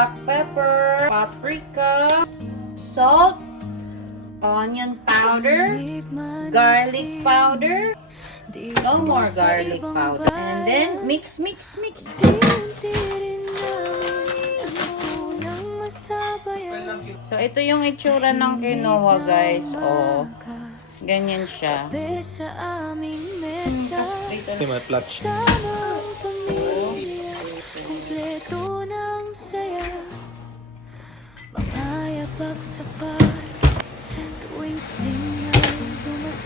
black pepper, paprika, salt, onion powder, garlic powder, no more garlic powder, and then mix. So, ito yung itsura ng quinoa, guys. Oh, ganyan siya. Ito may clutch. Kompleto ng saya, mangayapak sa parke, tuwing spring na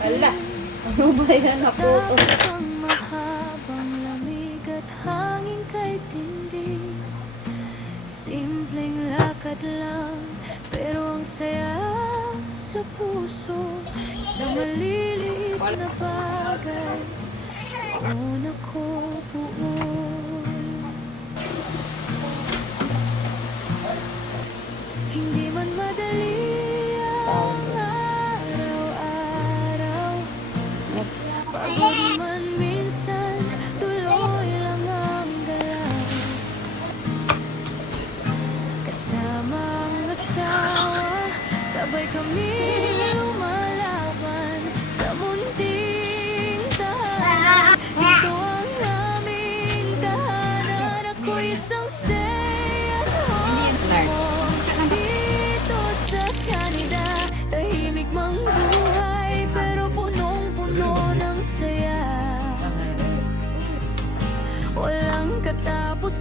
Ala, dumating. ano ba yan? Naputo. Tapos ang mahabang lamig at hangin kay tindi. Simpleng lakad lang, pero ang saya sa puso. Sa maliliit na bagay, doon ako buo. Hindi man madali ang araw-araw, Next. pagod man minsan, tuloy lang ang galaw. Kasama ang asawa, sabay kami lumalaban sa munting tahanan. Dito ang aming tahanan, ako'y isang stay at home mo. Dito sa Canada, tahimik mang buhay, pero punong-puno ng saya. Walang katapos.